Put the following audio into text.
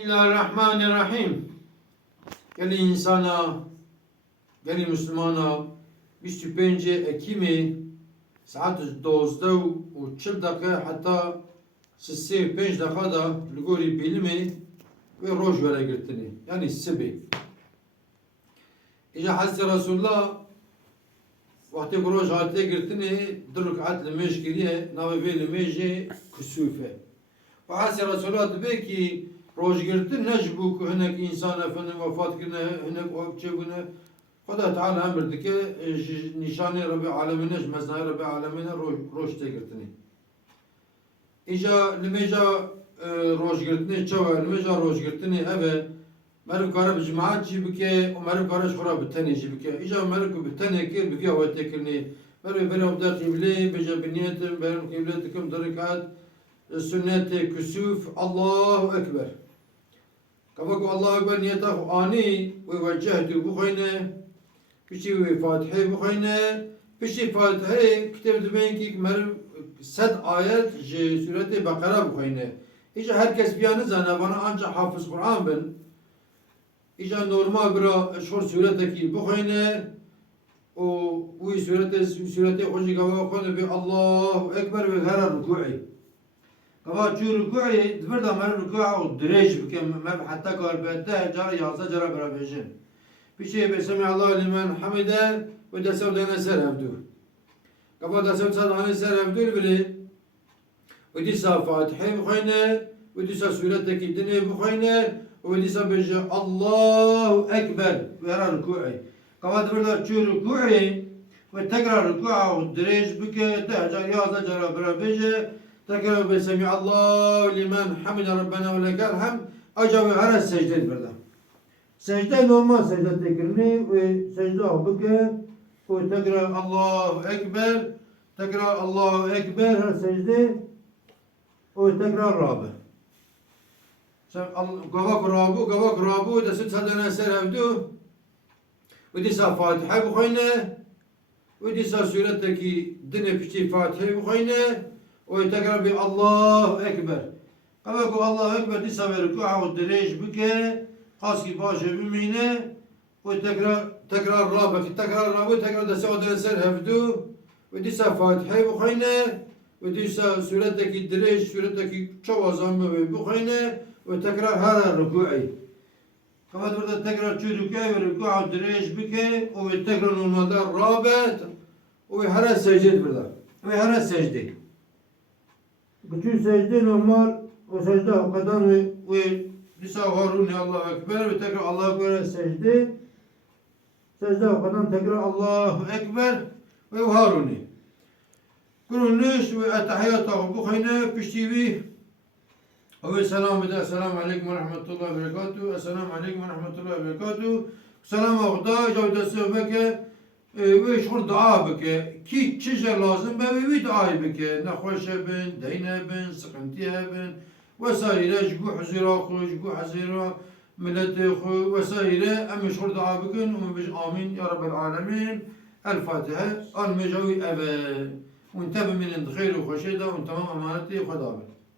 Bismillahirrahmanirrahim. Geli insana, geli Müslümana 25 Ekim'i saat 12:40 hatta 5 dakikada Ligori bilimi ve rojvere girtini. Yani sibi. İca Hazreti Resulullah vakti bu roj hataya girtini durukatlı meşgiriye naveveli meşe kusufe. Ve Hazreti Resulullah diyor ki roj girtin necbu ku hinek insan efendim vefat kine hinek okçe güne Xuda Teala emrdi ki nişani Rabbi alemine meznai Rabbi alemine roj te girtini. İca limeca roj girtini çava limeca roj girtini eve merv kara bi cemaat jî bike û merv kara xura bi tenê jî bike. İca merv ku bi tenê kir bi vê te kirnî. Merv berê da qîblê beje bi niyetim berê qîblê dikim dirikat sünnet kusuf Allahu Ekber. Kavaku Allahu Ekber niyeta ani ve vecehtu bu khayne pişi ve Fatiha bu khayne pişi Fatiha kitab demeyin ki merv sad ayet sureti Bakara bu khayne. İşte herkes bir yanı zana bana ancak hafız Kur'an ben. İşte normal bir şur sureteki bu khayne o bu sureti hoji kavaku khayne bi Allahu Ekber ve her rükû'i. Kava çu rükû'i dvirda merv rükû'a o direj bike merv hatta karbette cara yazda cara beraberjin. Bir şey be Semihallahu limen hamide ve desev dene serevdu. Kava desev sadhane serevdu bile ve disa Fatiha bukhayne ve disa suretteki dine bukhayne ve disa beje Allahu Ekber ve her rükû'i. Kava dvirda çu rükû'i ve tekrar rükû'a o direj bike cara yazda cara beraberjin. Tekrar ve Semihallahu limen hamide Rabbena ve lekel hamd acaba her secde burada. Secde normal secde tekrini ve secde abike ve tekrar Allahu Ekber tekrar Allahu Ekber her secde ve tekrar Rabbi. Gavak Rabu da süt sadene serevdu ve disa Fatiha bu khayne ve disa suretteki dine pişti Fatiha bu khayne ve tekrar bir Allahu Ekber. Kavaku Allahu Ekber disa ve rükû'a ve direj bike Qaski başı bimine ve tekrar Rabbi tekrar Rabbi tekrar da sevdene serhevdu ve disa Fatiha bu khayne ve disa suretteki direj suretteki çava zammı ve bu khayne ve tekrar her rükû'i. Kavat burada tekrar çu rükû'i ve rükû'a direj bike ve tekrar normalde Rabbi ve her secde burada ve her secde. Bütün secde normal o secde hakikaten ve Lisa Harun ya Allahu Ekber ve tekrar Allahu Ekber'e secde. Secde hakikaten tekrar Allahu Ekber ve Harun'i. Kuruluş ve etahiyata bu khayne piştivi. Ve selam ede. Esselamu aleyküm ve rahmetullahi ve berekatuhu. Esselamu aleyküm ve rahmetullahi ve berekatuhu. Selamu ağda cavdesi beke ve şur dua beke. Ki çiçe lazım be ve dua beke. Nekhoşe bin, deyne bin, sıkıntıya bin. Vesaire, jgu huzira khu, jgu hazira milleti khu vesaire. Emme şur dua beken. Amin ya Rabbel alemin. El Fatiha. Al mecavi eve. Untebe minin khayru khoşeda. Untamam amaneti khudabe.